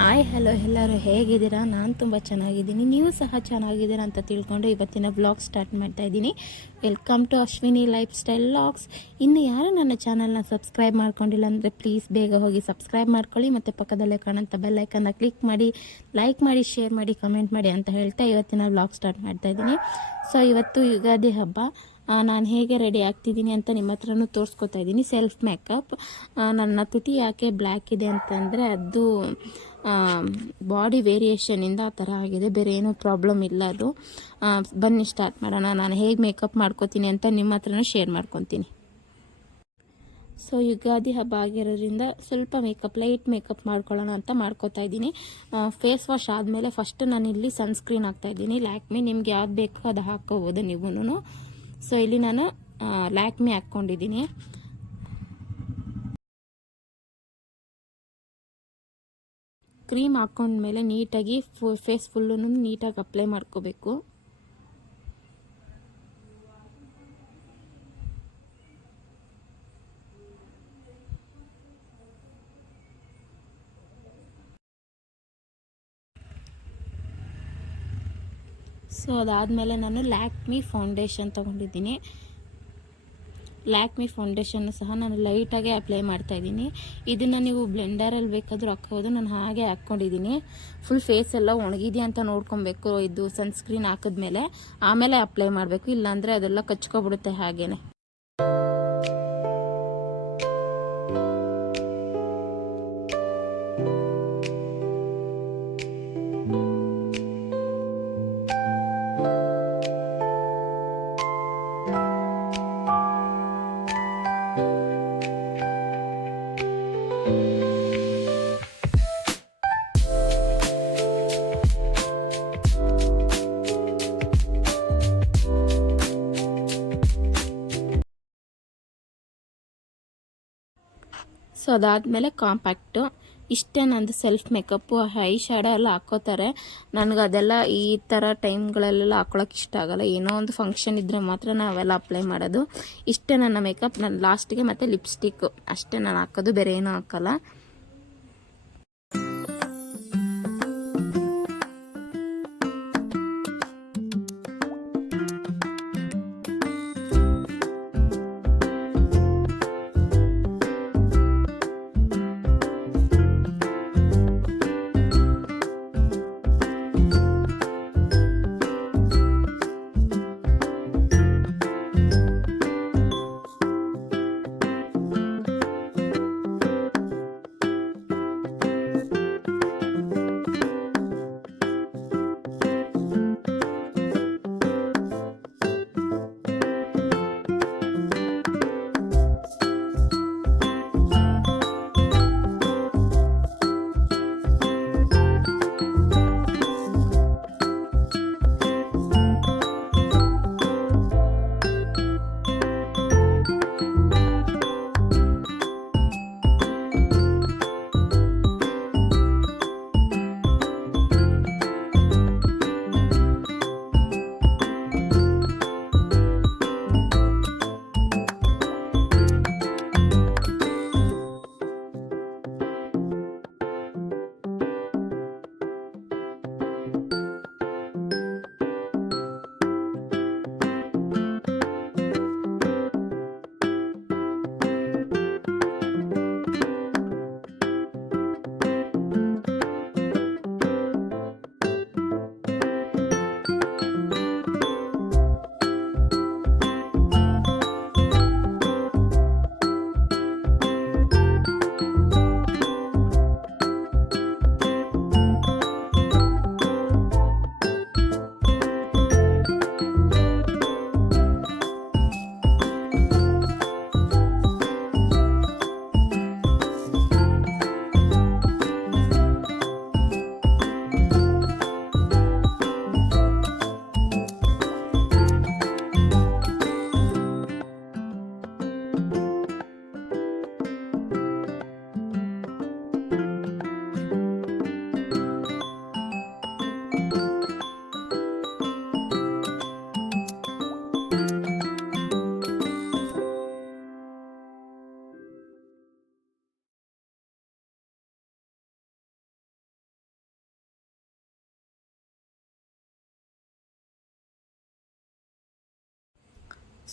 Hi hello ಎಲ್ಲರೂ ಹೇಗಿದ್ದೀರಾ? ನಾನು ತುಂಬ ಚೆನ್ನಾಗಿದ್ದೀನಿ, ನೀವು ಸಹ ಚೆನ್ನಾಗಿದ್ದೀರಾ ಅಂತ ತಿಳ್ಕೊಂಡು ಇವತ್ತಿನ ವ್ಲಾಗ್ ಸ್ಟಾರ್ಟ್ ಮಾಡ್ತಾ ಇದ್ದೀನಿ. Welcome to Ashwini lifestyle vlogs. ಇನ್ನು ಯಾರು ನನ್ನ ಚಾನಲ್ನ ಸಬ್ಸ್ಕ್ರೈಬ್ ಮಾಡ್ಕೊಂಡಿಲ್ಲ ಅಂದರೆ ಪ್ಲೀಸ್ ಬೇಗ ಹೋಗಿ ಸಬ್ಸ್ಕ್ರೈಬ್ ಮಾಡ್ಕೊಳ್ಳಿ, ಮತ್ತು ಪಕ್ಕದಲ್ಲೇ ಕಾಣುವಂಥ ಬೆಲ್ಲೈಕನ್ನ ಕ್ಲಿಕ್ ಮಾಡಿ, ಲೈಕ್ ಮಾಡಿ, ಶೇರ್ ಮಾಡಿ, ಕಮೆಂಟ್ ಮಾಡಿ ಅಂತ ಹೇಳ್ತಾ ಇವತ್ತಿನ ವ್ಲಾಗ್ ಸ್ಟಾರ್ಟ್ ಮಾಡ್ತಾ ಇದ್ದೀನಿ. ಸೊ ಇವತ್ತು ಯುಗಾದಿ ಹಬ್ಬ. ನಾನು ಹೇಗೆ ರೆಡಿ ಆಗ್ತಿದ್ದೀನಿ ಅಂತ ನಿಮ್ಮ ಹತ್ರನೂ ತೋರಿಸ್ಕೊತಾ ಇದ್ದೀನಿ. Self makeup. ನನ್ನ ತುಟಿ ಯಾಕೆ ಬ್ಲ್ಯಾಕ್ ಇದೆ ಅಂತಂದರೆ ಅದು ಬಾಡಿ ವೇರಿಯೇಷನಿಂದ ಆ ಥರ ಆಗಿದೆ, ಬೇರೆ ಏನೂ ಪ್ರಾಬ್ಲಮ್ ಇಲ್ಲ ಅದು. ಬನ್ನಿ ಸ್ಟಾರ್ಟ್ ಮಾಡೋಣ. ನಾನು ಹೇಗೆ ಮೇಕಪ್ ಮಾಡ್ಕೋತೀನಿ ಅಂತ ನಿಮ್ಮ ಹತ್ರನೂ ಶೇರ್ ಮಾಡ್ಕೊತೀನಿ. ಸೊ ಯುಗಾದಿ ಹಬ್ಬ ಆಗಿರೋದ್ರಿಂದ ಸ್ವಲ್ಪ ಲೈಟ್ ಮೇಕಪ್ ಮಾಡ್ಕೊಳ್ಳೋಣ ಅಂತ ಮಾಡ್ಕೋತಾ ಇದ್ದೀನಿ. ಫೇಸ್ ವಾಶ್ ಆದಮೇಲೆ ಫಸ್ಟ್ ನಾನಿಲ್ಲಿ ಸನ್ಸ್ಕ್ರೀನ್ ಹಾಕ್ತಾಯಿದ್ದೀನಿ. ಲ್ಯಾಕ್ಮಿ, ನಿಮ್ಗೆ ಯಾವ್ದು ಬೇಕೋ ಅದು ಹಾಕ್ಕೋಬೋದು ನೀವೂ. ಸೊ ಇಲ್ಲಿ ನಾನು ಲ್ಯಾಕ್ಮಿ ಹಾಕ್ಕೊಂಡಿದ್ದೀನಿ. ಕ್ರೀಮ್ ಹಾಕ್ಕೊಂಡ್ಮೇಲೆ ನೀಟಾಗಿ ಫೇಸ್ ಫುಲ್ಲು ನೀಟಾಗಿ ಅಪ್ಲೈ ಮಾಡ್ಕೋಬೇಕು. ಸೊ ಅದಾದಮೇಲೆ ನಾನು ಲ್ಯಾಕ್ಮಿ ಫೌಂಡೇಶನ್ ತೊಗೊಂಡಿದ್ದೀನಿ. ಲ್ಯಾಕ್ಮಿ ಫೌಂಡೇಶನ್ನು ಸಹ ನಾನು ಲೈಟಾಗೆ ಅಪ್ಲೈ ಮಾಡ್ತಾಯಿದ್ದೀನಿ. ಇದನ್ನು ನೀವು ಬ್ಲೆಂಡರಲ್ಲಿ ಬೇಕಾದರೂ ಹಾಕ್ಬೋದು, ನಾನು ಹಾಗೆ ಹಾಕ್ಕೊಂಡಿದ್ದೀನಿ. ಫುಲ್ ಫೇಸ್ ಎಲ್ಲ ಒಣಗಿದೆಯಾ ಅಂತ ನೋಡ್ಕೊಬೇಕು. ಇದು ಸನ್ಸ್ಕ್ರೀನ್ ಹಾಕಿದ್ಮೇಲೆ ಆಮೇಲೆ ಅಪ್ಲೈ ಮಾಡಬೇಕು, ಇಲ್ಲಾಂದರೆ ಅದೆಲ್ಲ ಕಚ್ಕೊಬಿಡುತ್ತೆ ಹಾಗೇನೆ. ಸೊ ಅದಾದಮೇಲೆ ಕಾಂಪ್ಯಾಕ್ಟು. ಇಷ್ಟೇ ನಂದು ಸೆಲ್ಫ್ ಮೇಕಪ್ಪು. ಐ ಶ್ಯಾಡೋ ಎಲ್ಲ ಹಾಕ್ಕೋತಾರೆ, ನನಗೆ ಅದೆಲ್ಲ ಈ ಥರ ಟೈಮ್ಗಳಲ್ಲೆಲ್ಲ ಹಾಕ್ಕೊಳಕ್ಕೆ ಇಷ್ಟ ಆಗೋಲ್ಲ. ಏನೋ ಒಂದು ಫಂಕ್ಷನ್ ಇದ್ದರೆ ಮಾತ್ರ ನಾವೆಲ್ಲ ಅಪ್ಲೈ ಮಾಡೋದು. ಇಷ್ಟೇ ನನ್ನ ಮೇಕಪ್. ನಾನು ಲಾಸ್ಟಿಗೆ ಮತ್ತು ಲಿಪ್ಸ್ಟಿಕ್ಕು ಅಷ್ಟೇ ನಾನು ಹಾಕೋದು, ಬೇರೆ ಏನೂ ಹಾಕೋಲ್ಲ.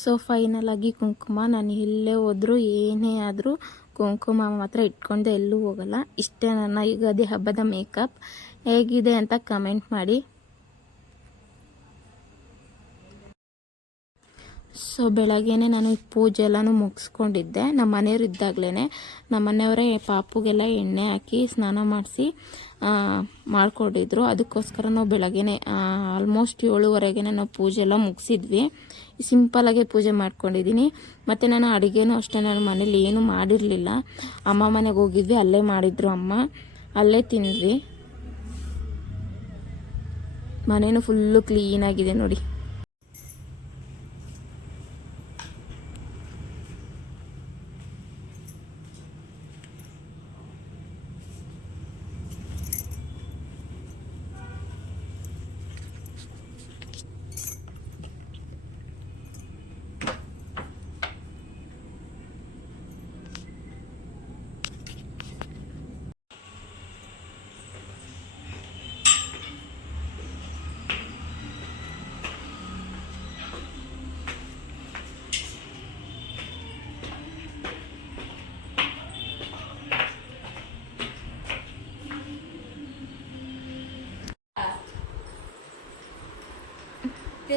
ಸೊ ಫೈನಲ್ ಆಗಿ ಕುಂಕುಮ ನಾನು ಎಲ್ಲೇ ಹೋದರೂ ಏನೇ ಆದರೂ ಕುಂಕುಮ ಮಾತ್ರ ಇಟ್ಕೊಂಡು ಎಲ್ಲೂ ಹೋಗಲ್ಲ. ಇಷ್ಟೇ ನನ್ನ ಯುಗಾದಿ ಹಬ್ಬದ ಮೇಕಪ್. ಹೇಗಿದೆ ಅಂತ ಕಮೆಂಟ್ ಮಾಡಿ. ಸೊ ಬೆಳಗ್ಗೆನೇ ನಾನು ಪೂಜೆ ಎಲ್ಲನೂ ಮುಗಿಸ್ಕೊಂಡಿದ್ದೆ. ನಮ್ಮ ಮನೆಯವ್ರು ಇದ್ದಾಗಲೇ ನಮ್ಮ ಮನೆಯವರೇ ಪಾಪುಗೆಲ್ಲ ಎಣ್ಣೆ ಹಾಕಿ ಸ್ನಾನ ಮಾಡಿಸಿ ಮಾಡಿಕೊಟ್ಟಿದ್ರು. ಅದಕ್ಕೋಸ್ಕರ ನಾವು ಬೆಳಗ್ಗೆನೇ ಆಲ್ಮೋಸ್ಟ್ 7:30ಗೆ ನಾವು ಪೂಜೆ ಎಲ್ಲ ಮುಗಿಸಿದ್ವಿ. ಸಿಂಪಲಾಗೆ ಪೂಜೆ ಮಾಡ್ಕೊಂಡಿದ್ದೀನಿ. ಮತ್ತು ನಾನು ಅಡುಗೆನೂ ಅಷ್ಟೇ ನಾನು ಮನೇಲಿ ಏನೂ ಮಾಡಿರಲಿಲ್ಲ. ಅಮ್ಮ ಮನೆಗೆ ಹೋಗಿದ್ವಿ, ಅಲ್ಲೇ ಮಾಡಿದ್ರು ಅಮ್ಮ, ಅಲ್ಲೇ ತಿಂದ್ವಿ. ಮನೇನು ಫುಲ್ಲು ಕ್ಲೀನಾಗಿದೆ ನೋಡಿ.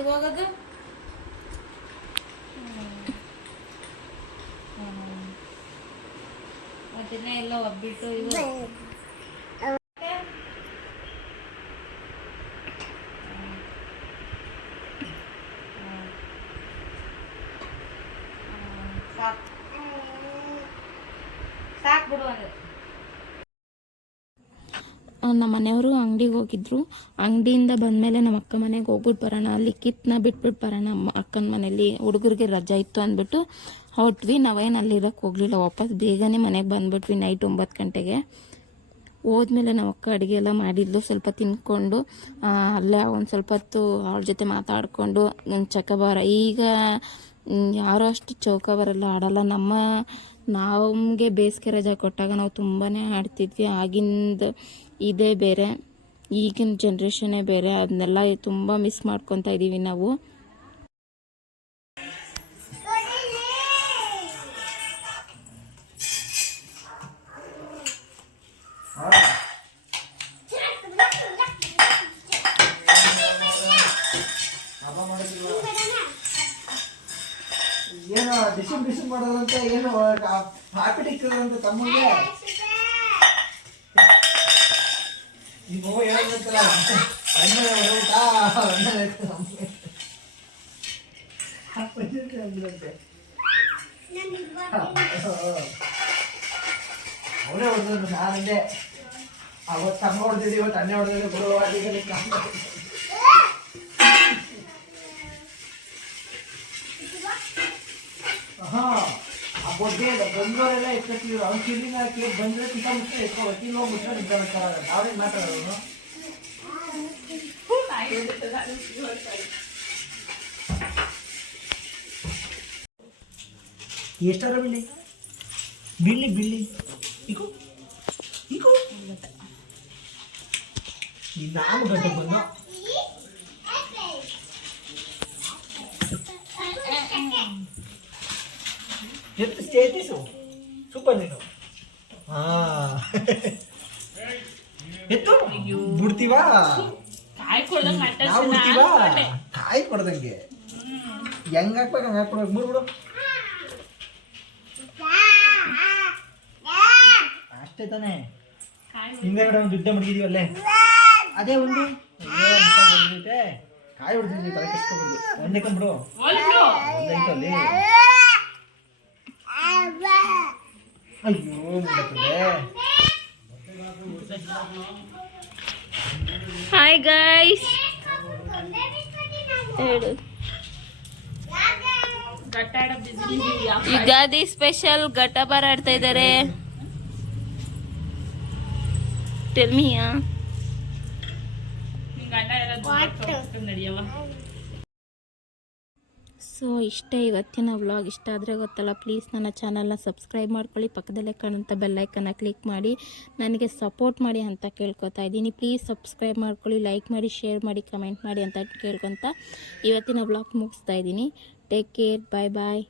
ಹೋಗೋದು ಅದನ್ನ ಎಲ್ಲ ಒಬ್ಬಿಟ್ಟು ಸಾಕು ಬಿಡು. ನಮ್ಮ ಮನೆಯವರು ಅಂಗಡಿಗೆ ಹೋಗಿದ್ರು. ಅಂಗಡಿಯಿಂದ ಬಂದಮೇಲೆ ನಮ್ಮ ಅಕ್ಕ ಮನೆಗೆ ಹೋಗ್ಬಿಟ್ಟು ಬರೋಣ, ಅಲ್ಲಿ ಕಿತ್ತನ್ನ ಬಿಟ್ಬಿಟ್ಟು ಬರೋಣ ಅಕ್ಕನ ಮನೇಲಿ, ಹುಡುಗರಿಗೆ ರಜಾ ಇತ್ತು ಅಂದ್ಬಿಟ್ಟು ಹೊರಟ್ವಿ. ನಾವೇನು ಅಲ್ಲಿರೋಕ್ಕೆ ಹೋಗಲಿಲ್ಲ, ವಾಪಸ್ ಬೇಗನೆ ಮನೆಗೆ ಬಂದುಬಿಟ್ವಿ ನೈಟ್ 9 ಗಂಟೆಗೆ. ಹೋದ್ಮೇಲೆ ನಮ್ಮ ಅಕ್ಕ ಅಡುಗೆ ಎಲ್ಲ ಮಾಡಿದ್ಲು. ಸ್ವಲ್ಪ ತಿನ್ಕೊಂಡು ಅಲ್ಲೇ ಒಂದು ಸ್ವಲ್ಪ ಹೊತ್ತು ಅವ್ರ ಜೊತೆ ಮಾತಾಡಿಕೊಂಡು ಚೌಕಾಬಾರ, ಈಗ ಯಾರೂ ಅಷ್ಟು ಚೌಕಾಬಾರೆಲ್ಲ ಆಡಲ್ಲ. ನಮಗೆ ಬೇಸಿಗೆ ರಜಾ ಕೊಟ್ಟಾಗ ನಾವು ತುಂಬಾ ಆಡ್ತಿದ್ವಿ. ಆಗಿಂದ ಇದೇ ಬೇರೆ, ಈಗಿನ ಜನ್ರೇಷನ್ನೇ ಬೇರೆ. ಅದನ್ನೆಲ್ಲ ತುಂಬ ಮಿಸ್ ಮಾಡ್ಕೊತಾ ಇದ್ದೀವಿ ನಾವು. ಏನು ಡಿಸಿನ್ ಮಾಡೋದಂತ, ಏನು ಹಾಪಿಟ್ ಇಕ್ಕದಂತ ತಮ್ಮಗೆ ನೀವು ಹೇಳಂತಲ್ಲ ಅವನೇ ಹೊಡೆದ್ರು. ನಾನಂದೆ ಅವತ್ತು ತಮ್ಮ ಹೊಡೆದಿದ್ದೆ, ಇವತ್ತು ಅಣ್ಣೆ ಹೊಡೆದಿದ್ದೆ. ಬರುವಾಗ ಆ ಬಗ್ಗೆ ಬಂದವರೆಲ್ಲ ಎತ್ಕೊತೀವಿ. ಅವ್ನು ಕಿಲ್ಲಿನ ಕೇಳಿ ಬಂದರೆ ಕಿತ್ತ ಮುಚ್ಚೆ ಎತ್ಕೊ ವಕೀಲ ಹೋಗಿ ಮುಚ್ಚ ನಿಂತ್ಕೊಳ್ತಾರೆ. ಅವ್ರೇನು ಮಾತಾಡೋರು? ಎಷ್ಟಾರ ಬಿಲ್ಲಿ ಬಿಲ್ಲಿ ಬಿಲ್ಲಿ ಇಕು ಇಕು ನಾನು ಗಂಟೆ ಬಂದು ಎಷ್ಟು ಸ್ಟೇಟಸು ಸೂಪರ್ ನೀನು. ಎತ್ತು ಬಿಡ್ತೀವಾ, ನಾವು ಬಿಡ್ತೀವಾ? ಕಾಯಿ ಕೊಡ್ದಂಗೆ ಹೆಂಗ್ ಹಾಕ್ಬೇಕು ಹಂಗೆ ಹಾಕ್ಕೊಡ್ಬೇಕು. ಬಿಡ್ಬಿಡು ಅಷ್ಟೇ ತಾನೇ. ಹಿಂದೆಗಡೆ ಒಂದು ದುಡ್ಡ ಮಡಗಿದೀವಲ್ಲೇ, ಅದೇ ಉಂಡು ಕಾಯಿ ಹೊಡ್ತಿದ್ವಿ. ತಲೆ ಕೆಸ್ಕೊಬಿಡ್ದು ಒಂದೇ ಕಂಬಿಡು ಒಂದೈತಲ್ಲಿ. ಅಯ್ಯೋ ಮುಡತ್ತದೆ. ಹಾಯ್ ಗೈಸ್, ಯುಗಾದಿ ಸ್ಪೆಷಲ್ ಘಟಬಾರ ಆಡ್ತಾ ಇದ್ದಾರೆ. Tell me. ಸೊ ಇಷ್ಟೇ ಇವತ್ತಿನ ವ್ಲಾಗ್. ಇಷ್ಟ ಆದರೆ ಗೊತ್ತಲ್ಲ, ಪ್ಲೀಸ್ ನನ್ನ ಚಾನಲ್ನ ಸಬ್ಸ್ಕ್ರೈಬ್ ಮಾಡ್ಕೊಳ್ಳಿ, ಪಕ್ಕದಲ್ಲೇ ಕಾಣುವಂಥ ಬೆಲ್ಲೈಕನ್ನ ಕ್ಲಿಕ್ ಮಾಡಿ ನನಗೆ ಸಪೋರ್ಟ್ ಮಾಡಿ ಅಂತ ಕೇಳ್ಕೊತಾ ಇದ್ದೀನಿ. ಪ್ಲೀಸ್ ಸಬ್ಸ್ಕ್ರೈಬ್ ಮಾಡ್ಕೊಳ್ಳಿ, ಲೈಕ್ ಮಾಡಿ, ಶೇರ್ ಮಾಡಿ, ಕಮೆಂಟ್ ಮಾಡಿ ಅಂತ ಕೇಳ್ಕೊತ ಇವತ್ತಿನ ವ್ಲಾಗ್ ಮುಗಿಸ್ತಾ ಇದ್ದೀನಿ. ಟೇಕ್ ಕೇರ್, ಬಾಯ್ ಬಾಯ್.